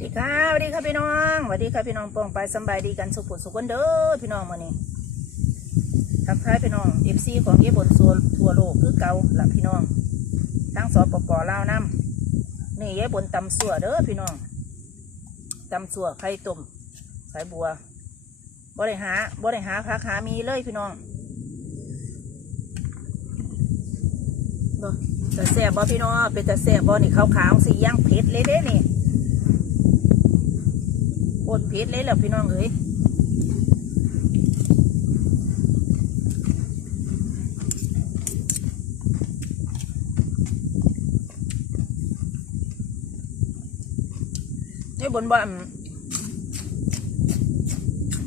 ดีค่ะสวัสดีค่ะพี่น้องสวัสดีค่ะพี่น้องปองไปสบายดีกันสุขสุขคนเด้อพี่น้องมานี่ทักทายพี่น้องเอฟซีของเย่บนส่วนทั่วโลกคือเก่าหลับพี่น้องทั้งสอปปลาวน้ำนี่เย่บนตำสัวเด้อพี่น้องตำสัวไข่ต้มสายบัวบ่ได้หาบ่ได้หาพักหามีเลยพี่น้องบ่แต่แซ่บบ่พี่น้องเป็นแต่แซ่บบ่นี่ขาวๆสีย่างเผ็ดเลยเด้นี่ โคตรเผ็ดเลยแหละพี่น้องเอ้ยนี่บนบ้าน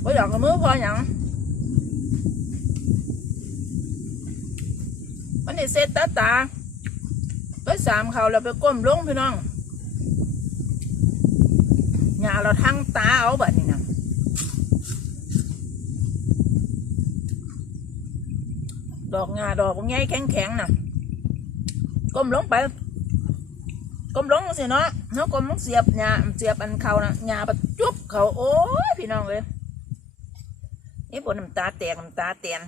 บ่อยากกับมือพออย่างมันนี่เสร็จตาตาไปสามเขาแล้วไปก้มลงพี่น้องหญ้าเราทั้งตาเอาแบบนี้นะดอกหญ้าดอกใหญ่แข็งแข็งๆนะก้มลงไปก้มลงสิเนาะเนาะก้มลงเสียบหญ้าเสียบอันเขานะหญ้าปะจุบเขาโอ้ยพี่น้องเลยนี่ปวดน้ำตาแตกน้ำตาเตียน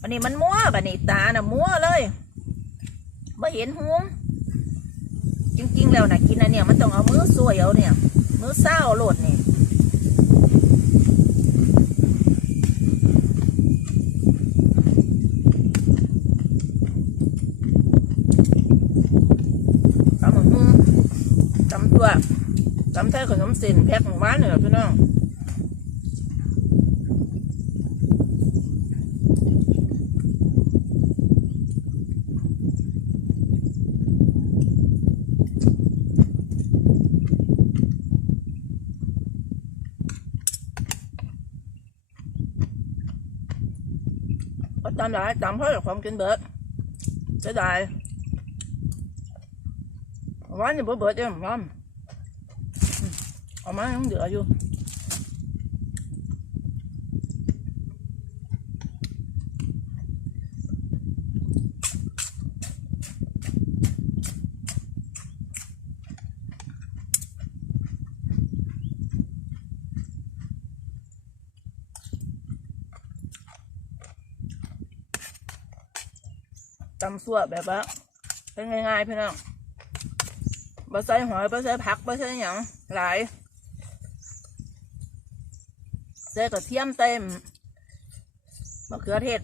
วันนี้มันมัวบันนี้ตาน่ะมัวเลยไม่เห็นหวงจริงๆแล้วนะกินอันเนี้ยมันต้องเอามือสวยเอาเนี่ย มือเศร้าโหลดนี่ตำตัวตำไทยขนมเส้นแพ็คหมู่บ้านเนี่ยพี่น้อง ก็ตำหลายตำเพราะของกินเบิดจะได้วันนี้เบิดเองน้ำเอามายังเหลืออยู่ ตำสั่วแบบว่าเป็นง่ายๆพี่น้องบะใส่หอยบะใส่ผักบะใส่หยังหลายใส่กระเทียมเต็มมะเขือเทศ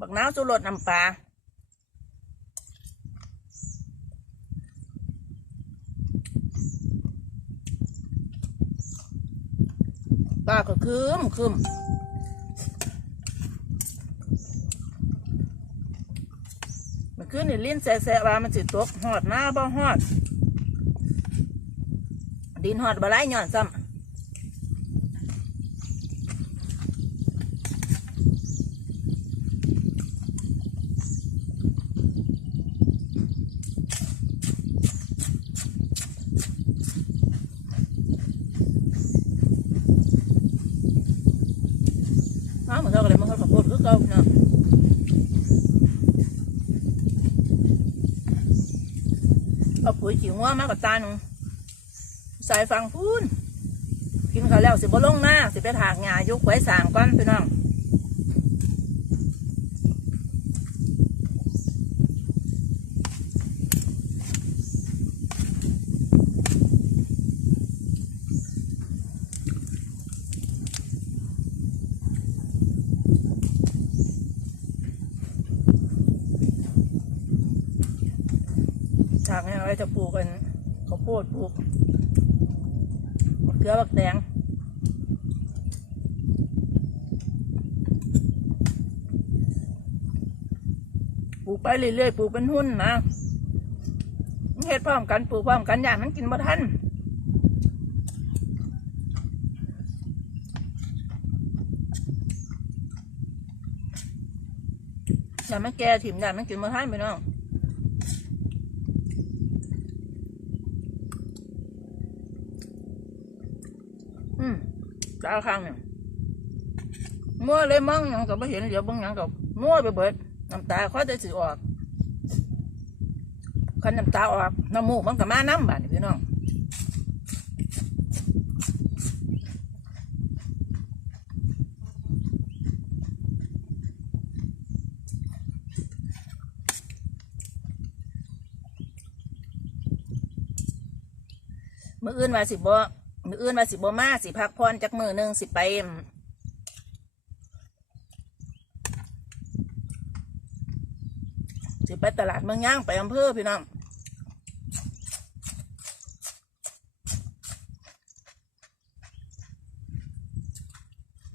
บักน้าจุรสน้ำปลาปลาก็คืมคืม มันขึ้นนี่ลิ้นแสะๆว่ามันสิตกหอดหน้าบ่หอด ดินหอดบะไรย่อนซ้ำน้ำมันเท่ากันเลยมันเขาขับรถคือเก่าเนาะ งัวมากับตาหนูใส่ฟังพูนกินข้าวแล้วสิบ่ลงหน้าสิไปถากหญ้ายกไว้สางก้อนพี่น้องถากหญ้าไว้จะปลูกกันข้าวโพดปลูก ลือบักแตงปลูกไปเรื่อยๆปลูกเป็นหุ้นนะเฮ็ดพร้อมกันปลูกพร้อมกันอย่างมันกินบ่ทันอย่ามันแก่ถิ่มอย่ามันกินบ่ทันไปน้อง้าข้างเนี่ยมัวเลยมั่งยังกับไม่เห็นเหลียวบางอย่างกับมัวไปเบิดน้ำตาค่อยจะสิออกคันน้ำตาออกน้ำมูกมันกับมาน้ำบานพี่น้องเมื่ออื่นมาสิบ่ มืออื่นว่าสิบ่มาสิพักพรจักมือหนึ่งสิไปสิไปตลาดเมืองย่างไปอำเภอพี่น้อง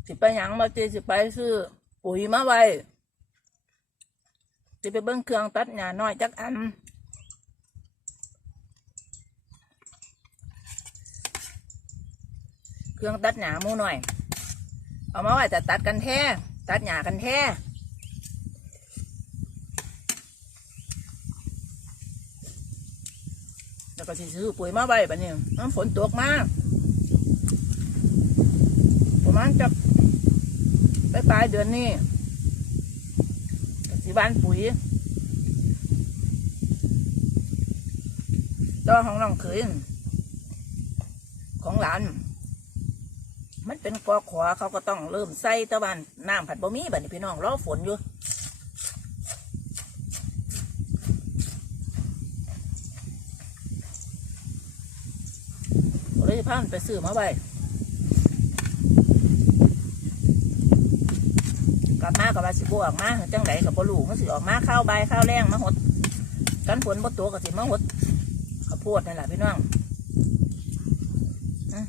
สิไปหยังมาตีสิไปซื้อปุ๋ยมาไว้สิไปเบิ้งเครื่องตัดหญ้าน้อยจักอัน เครื่องตัดหญ้ามูหน่อย เอามาไว้แต่ตัดกันแท้ตัดหญ้ากันแท้แล้วก็สิซื้อปุ๋ยมาไว้บัดนี้มันฝนตกมากประมาณจะปลายปลายเดือนนี้สิบ้านปุ๋ยต่อของน้องเขยของหลาน เป็นกอขวาเขาก็ต้องเริ่มใส่ตะวันน้ำผัดบะหมี่บัดนี้พี่น้องรอฝนอยู่เลยพามันไปซื้อมาไว้กลับมากับว่าสิบออกมาจังไดกับบลูมันสิออกมาข้าวใบข้าวแรงมาหดกันฝนบ่ตัวกับสิมาหดข้าวโพดนั่นแหละพี่น้องอืม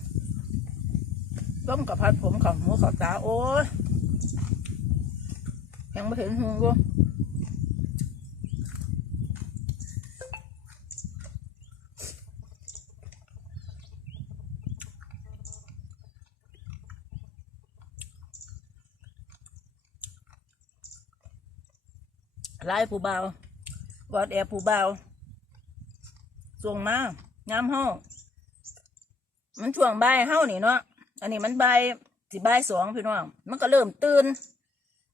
ต้มกับพัดผมของหมูขาวตาโอ้ยยังไม่เห็นหงกูไล่ผู้เบาวอดแอร์ผู้เบาส่งมาย้ำห้องมันช่วงใบเฮ้านี่เนาะ อันนี้มันใบสิบ่ายสองพี่น้องมันก็เริ่มตื่น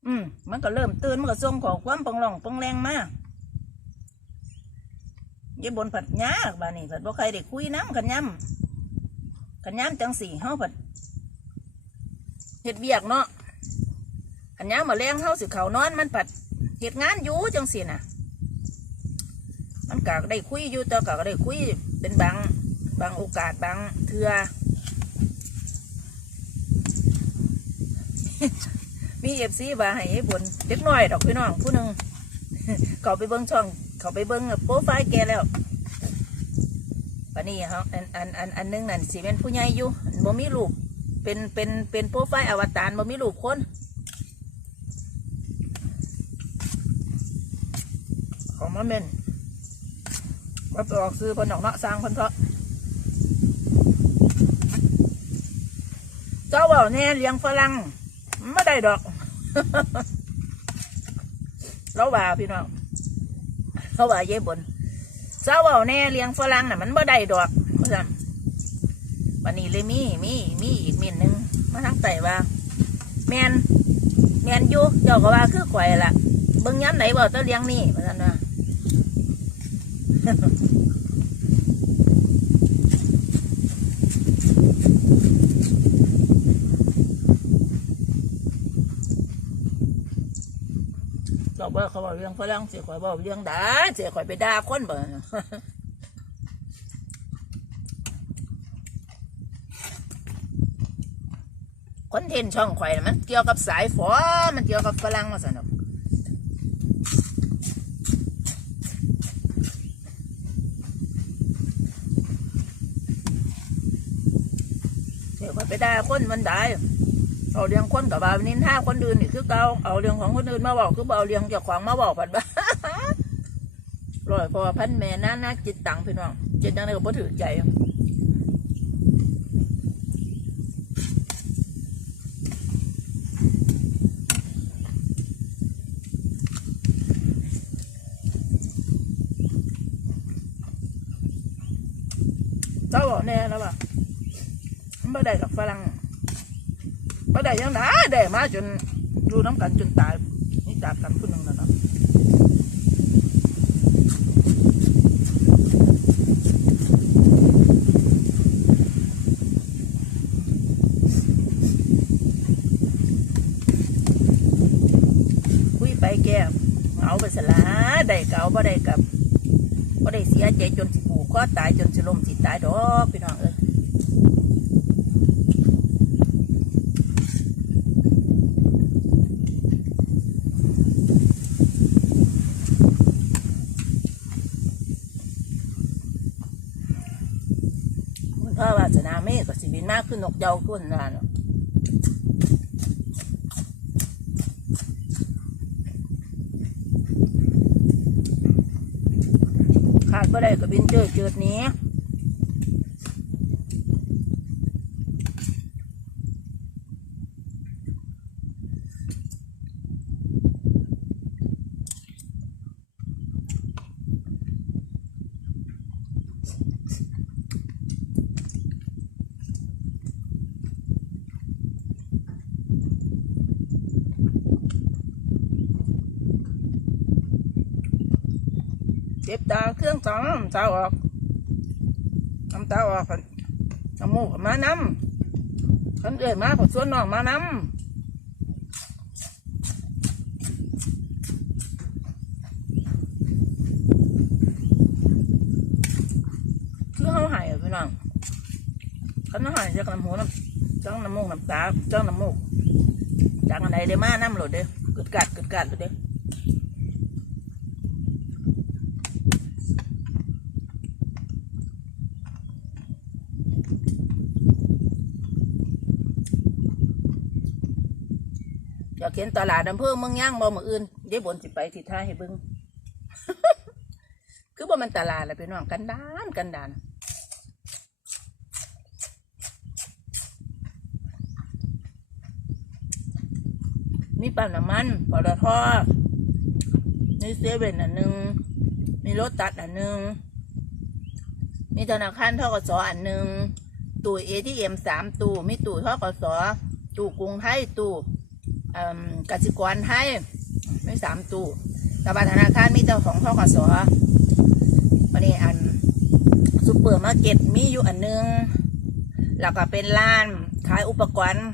อืม มันก็เริ่มตื่นมันก็ส่งของความปองร่องปองแรงมากยี่บนผัดยากบ้านี่ผัดบ่ใครได้คุยน้ำกันย้ำกันย้ำจังสี่เฮาผัดเฮ็ดเวียกเนาะกันย้ำมาแรงเฮาสิเขานอนมันผัดเหตุงานอยู่จังสินะมันกก็ได้คุยอยู่แต่ก็ได้คุยเป็นบางบางโอกาสบางเทือ มีเอฟซีว่าให้บนเล็กน้อยดอกพี่น้องผู้หนึ่งเขาไปเบิ้งช่อง เขาไปเบิ้งโปรไฟล์แกแล้ววันนี้เขาอันอันอันอันหนึงนั่นสิเป็นผู้ใหญ่อยู่บ่มีลูกเป็นเป็นเป็นโปรไฟล์อวตารบ่มีลูกคนของมันเมนมาออกซื้อเพนออกเนาะสร้างเพนเพาะเจ้าเว่าแน่เลี้ยงฝรั่ง ไม่ได้ดอก เราว่าพี่น้องเขาว่าเย่บนเจ้าเว่าแน่เลี้ยงฝรั่งน่ะมันไม่ได้ดอกเพราะฉะนั้นวันนี้เลยมีมีมีอีกมินหนึ่งมาทั้งไต่ว่า แมนแมนอยู่เจ้าก็ว่าคือข่อยละเบิ่งย้ำไหนบอกเจ้าเลี้ยงนี่เพราะฉะนั้นว่า บอกว่าเขาบอกเรื่องฝรั่งเสียข่อยบอกเรื่องด่าเสียข่อยไปด่าคนบ่คอนเทนต์ช่องข่อยน่ะมันเกี่ยวกับสายฝอมันเกี่ยวกับฝรั่งมาสนุกเดี๋ยวข่อยไปด่าคนมันได้ เอาเรื่องคนกับบ่าวนินท่าคนอื่นนี่คือเก่าเอาเรื่องของคนอื่นมาบอกคือเอาเรื่องเจ้าของมาบอกผัดบ้าร้อยพอพันแม่น่าน่าจิตตังพี่น้องจิตตังเลยก็บ่ถือใจเจ้าบอกแน่แล้วว่ามันไม่ได้กับฝรั่ง บ่ได้ยังได้ได้มาจนอยู่น้ำกันจนตายนี่จากกันคนหนึ่งนะเนะคุยไปแกเหงาไปสละได้เก่าบ่ได้กับบ่ได้เสียสียใจจนสิผูกคอตายจนสิลมสิตายดอกพี่น้องเอ้ยคุณพ่อวาสนาเมฆกับสิบิ นกขึ้นนกเจ้าขึ้นนานเนาะขาดก็ได้กับบินเจอเจิดนี้ เจ็บตาเครื่องสองน้ำตาออกน้ำตาออกพันน้ำมูกมานำขันเอ่ยมาผดสวนน้องมานำคือเขาหายอะพี่น้องขันหายจากน้ำหูน้ำจ้องน้ำมูกน้ำตาจ้องน้ำมูกจากอันใดเลยวมาน้ำหลดเด้อกึดกัดกึดกัดโหลด เด้อยากเห็นตลาดอำเภอเมืองย่างบ่มืออื่นเดี๋ยวบนสิไปสิท่าให้เบิ่งคือบ่มันตลาดแหละพี่น้องกันดานกันดานมีปั๊มน้ำมันปตทมีเซเว่นอันหนึ่งมีรถตัดอันหนึ่งมีธนาคารทกสอันหนึ่งตู้เอทีเอ็มสามตู้มีตู้ทกสตู้กรุงไทยตู้ กสิกรไทยไม่สามตู้แต่บัตรธนาคารมีแต่ของทกสวันนี้อันซูเปอร์มาร์เก็ตมีอยู่อันหนึง แล้วก็เป็นร้านขายอุปกรณ์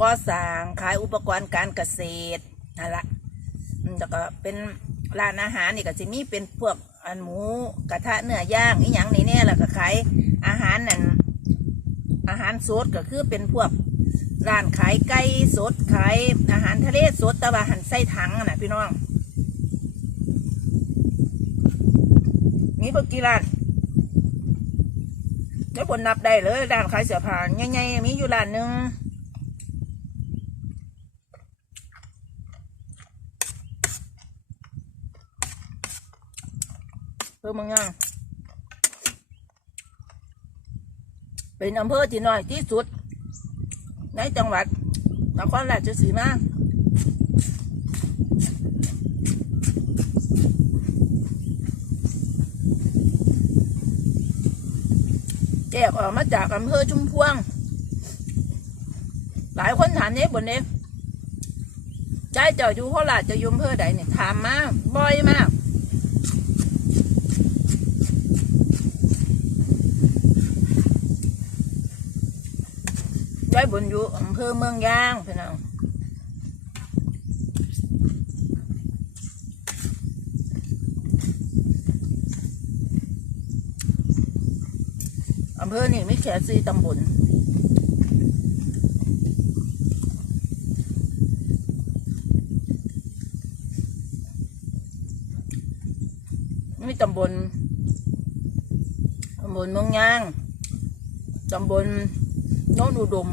ก่อสร้างขายอุปกรณ์การเกษตรนั่นละแล้วก็เป็นร้านอาหารนี่ก็จะมีเป็นพวกอันหมูกระทะเนื้อย่างอีหยังนี่เนี่ยแล้วก็ขายอาหารนั่นอาหารสดก็คือเป็นพวก ร้านขายไก่สดขายอาหารทะเลสดต่ว่าหันใส่ถังอะนะพี่น้องมีพิ่กี่ร้านแล้วคนนับได้เลยร้านขายเสื้อผ้าใหญ่ๆมีอยู่ร้านหนึ่งเพิ่มมังยังเป็นอำเภอที่น้อยที่สุด ในจังหวัดนครราชสีมาแจกออกมาจากอำเภอชุมพวง หลายคนถามเนี่ยบนเนี้ใจเจ้าอยู่โคราชจะยุ่อำเภอใดเนี่ยถามมากบ่อยมาก ย้ายบนอยู่อำเภอเมืองย่างพี่น้องอำเภอนี่ไม่แค่สี่ตำบลมีตำบลตำบลเมืองย่างตำบล โนนอุดม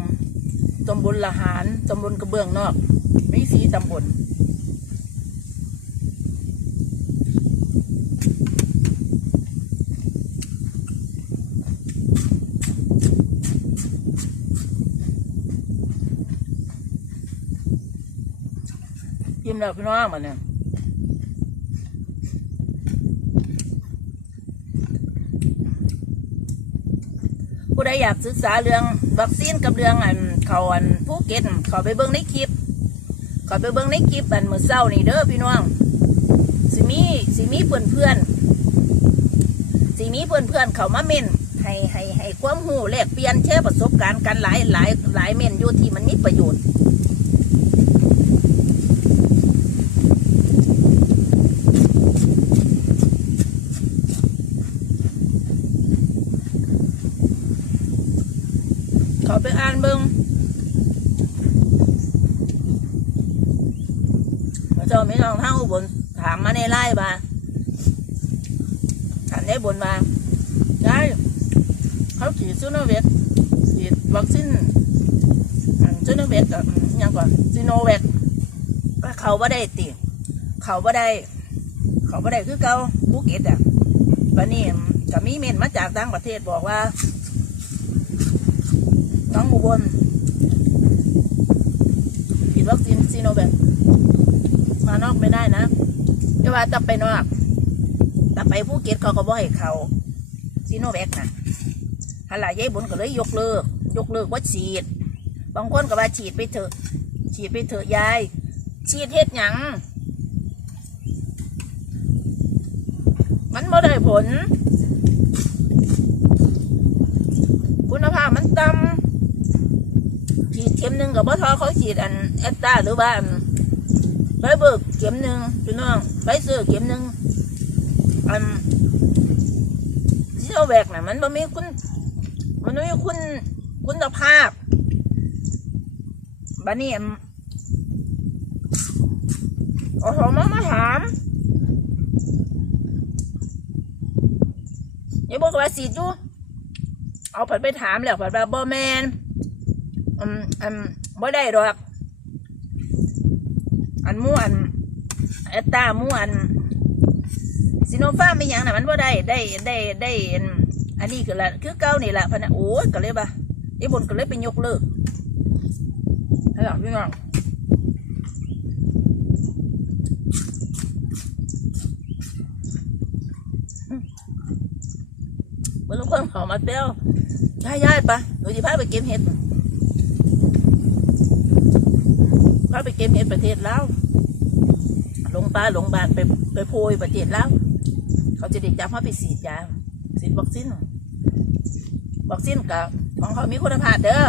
ตำบลละหารตำบลกระเบื้องนอก มีสีตำบลยิ้มแล้วพี่น้องมาเนี่ย ผู้ใด อยากศึกษาเรื่องวัคซีนกับเรื่องอันเขาอันภูเก็ตเขาไปเบิ้งในคลิปเขาไปเบิ้งในคลิปอันมื้อเศร้านี่เด้อพี่น้องสิมีสิมีเพื่อนเพื่อนสิมีเพื่อนเพื่อนเขามาเม่นให้ให้ให้ความหูแลกเปลี่ยนแชร์ประสบการณ์กันหลายหลายหลายเม่นอยู่ที่มันมีประโยชน์ ไปอ่านเบิ่งพระเจ้าไม่ต้องทางอุบลถามมาในไล่บ่าถามได้บนมาได้เขาฉีดซูโนเวตฉีดวัคซีนอันซูโนเวตกับอิหยังก่อนซีโนแวคก็เขาบ่ได้ติเขาบ่ได้ เขาบ่ได้คือเก่าภูเก็ตอะวันนี้ก็มีเมนมาจากต่างประเทศบอกว่า น้องอุบลฉีดวัคซีนซีโนแวคมานอกไม่ได้นะไม่ว่าจะไปนอกแต่ไปภูเก็ตเขาก็บ่ให้เขาซีโนแวคนะฮัลโหลยายบุญก็เลยยกเลิก ยกเลิกว่าฉีด บางคนก็ว่าฉีดไปเถอะ ฉีดไปเถอะยาย ฉีดเฮ็ดหยัง มันบ่ได้ผล คุณภาพมันต่ำ ฉีดเข็มหนึ่งกับบ่ทอเขาฉีดอันแอตตาหรือว่าไฟเบิกเข็มหนึ่งพี่น้องไฟเซอร์เข็มหนึ่งอันซีโนแวคน่ะมันบ่มีคุณมันบ่มีคุณคุณภาพบัดนี้อันเอมามาถามยายบอกว่าฉีดูเอาผัดไปถามแล้วผัดว่าบ่แมน อืมอันบ่ได้ดอก อันมู่อันแอตามู่อันซิโนฟาไม่ยังนะมันบ่ได้ได้ได้ได้อันนี้คือละคือเก้านี่แหละพนะโอ้ยก็เลยบ่าไอ้บนก็เลยไปยกเลิกให้หลังพี่น้องเมื่อลูกคนเขามาเต้วย้ายย้ายปะหนูจะพาไปเก็บเห็ด พาไปเก็บเห็ดประเทศแลาวลงปลาลงบานไปไปโพยประเทศแลาวเขาจะได้จับเขาไปฉีดยาฉีดวัคซีนวัคซีนกับของเขามีคุณภาพเด้อ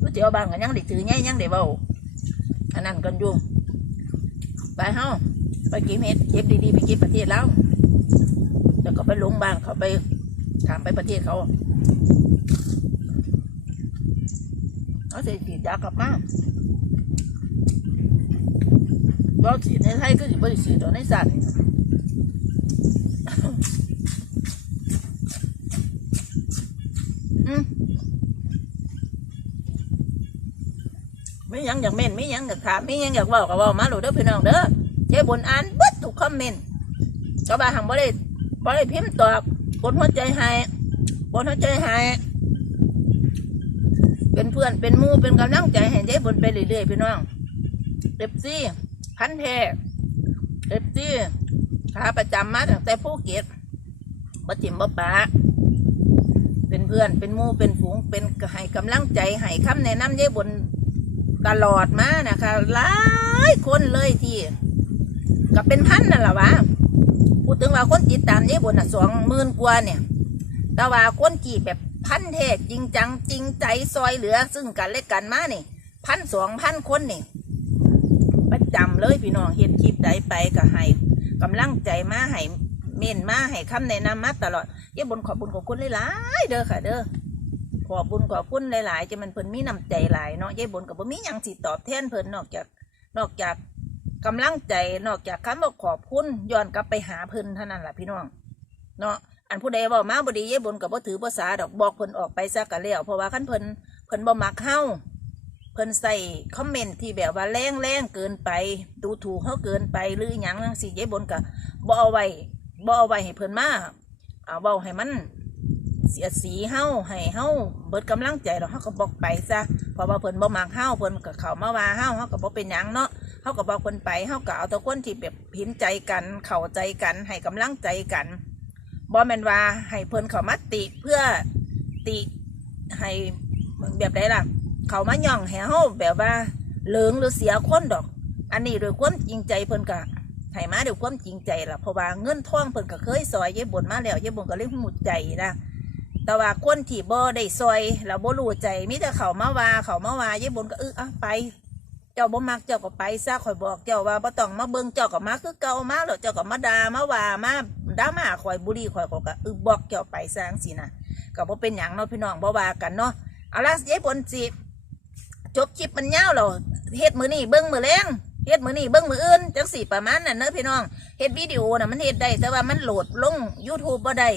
ก๋วเตี๋ยวบางกันยังได้ถือไงยังได้เบาอันนั้นกันอยู่ไปเฮาไปเก็บเห็ดเก็บดีๆไปเก็บประเทศแล้วแล้วก็ไปลงบ้านเขาไปถามไปประเทศเขา เขาจะฉีดยากลับมาเราฉีดในไทยก็ถือว่าฉีดตัวในสัตว์อืมไม่ยังอยากเม่นไม่ยังอยากถามไม่ยังอยากเว่าก็เว่ามาหลูเด้อพี่น้องเด้อเจ๊บนอ่านเบิดทุกคอมเมนต์ชาวบ้านหังบ่ได้บ่ได้พิมพ์ตอบบนหัวใจให้บนหัวใจให้ เป็นเพื่อนเป็นมู่เป็นกำลังใจให้เจ๊บนไปเรื่อยๆพี่น้องเอฟซีพันแท้เอฟซีขาประจำมาตั้งแต่ภูเก็ตบ่ถิ่มบ่ปะเป็นเพื่อนเป็นมู่เป็นฝูงเป็นให้กำลังใจให้คำแนะนำเจ๊บนตลอดมานะคะหลายคนเลยที่ก็เป็นพันนั่นแหละวะพูดถึงว่าคนติดตามนี่บนอะสองหมื่นกว่าเนี่ย แต่ว่าคนที่แบบ พันเทศจริงจังจริงใจซอยเหลือ ซึ่งกันและกันมานี่พันสองพันคนนี่ประจำเลยพี่น้องเห็นคลิปใดไปก็ให้กำลังใจมาให้เม่นมาให้คำแนะนำมาตลอดเยี่บนขอบุญขอบคุณหลายๆเด้อค่ะ เด้อขอบุญขอบคุณหลายๆจะมันเพิ่นมีน้ำใจหลายเนาะเยี่บนกับบ่มียังสิตอบแทนเพิ่นนอกจากนอกจากกำลังใจนอกจากคำบอกขอบคุณย้อนกลับไปหาเพิ่นเท่านั้นแหละพี่น้อง เนาะ อันผู้ใดว้ามาบดีเย่บนกับบ่ถือภาษาดอกบอกเพิ่นออกไปซะก็แล้วเพราะว่าคันเพิ่นเพิ่นบ่มักเฮาเพิ่นใส่คอมเมนต์ที่แบบว่าแรงแรงเกินไปดูถูกเฮาเกินไปหรือหยังจังซี่เย่บนก็บ่เอาไว้บ่เอาไว้ให้เพิ่นมาเอาเว้าให้มันเสียสีเฮาให้เฮาเบิดกำลังใจแล้วเฮาก็บอกไปซะเพราะว่าเพิ่นบ่มักเฮาเพิ่นก็เข้ามาว่าเฮาเฮาก็บ่เป็นหยังเนาะเขาก็บอกคนไปเขาก็เอาแตัวคนที่แบบเห็นใจกันเข้าใจกันให้กำลังใจกัน บอแมนว่าให้เพิ่นเขามาติเพื่อติให้แบบใดล่ะ เขามาย่องให้เขาแบบว่าเหลืองหรือเสียคนดอก อันนี้โดวยความจริงใจเพิ่นก็ให้มาด้วยความจริงใจล่ะเพราะว่าเงินท่องเพิ่นก็เคยซอยเย็บบนมาแล้วเย็บบนก็เลยหูใจนะแต่ว่าคนที่บ่ได้ซอยเราบ่รู้ใจมิแต่เขามาว่าเขามาว่าเย็บบนก็เอออะไป เจ้าบ่มักเจ้าก็ไปซะข่อยบอกเจ้าว่าบ่ต้องมาเบิ่งเจ้าก็มาคือเก่ามาแล้วเจ้าก็มาด่ามาว่ามาด่ามาข่อยบุรีข่อยก็ก็อึบอกเจ้าไปซะจังซี่นะก็บ่เป็นหยังเนาะพี่น้องบ่ว่ากันเนาะเอาล่ะยายฝนสิจบคลิปมันยาวแล้วเฮ็ดมื้อนี้เบิ่งมื้อแลงเฮ็ดมื้อนี้เบิ่งมื้ออื่นจังสี่ประมาณนั้นเนาะพี่น้องเฮ็ดวิดีโอน่ะมันเฮ็ดได้แต่ว่ามันโหลดลง YouTube บ่ได้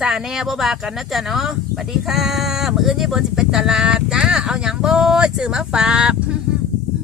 ซาแน่บ่ว่ากันนะจ๊ะเนาะสวัสดีค่ะ มื้ออื่นยายฝนสิไปตลาดจ้าเอาหยังบ่ซื้อมาฝาก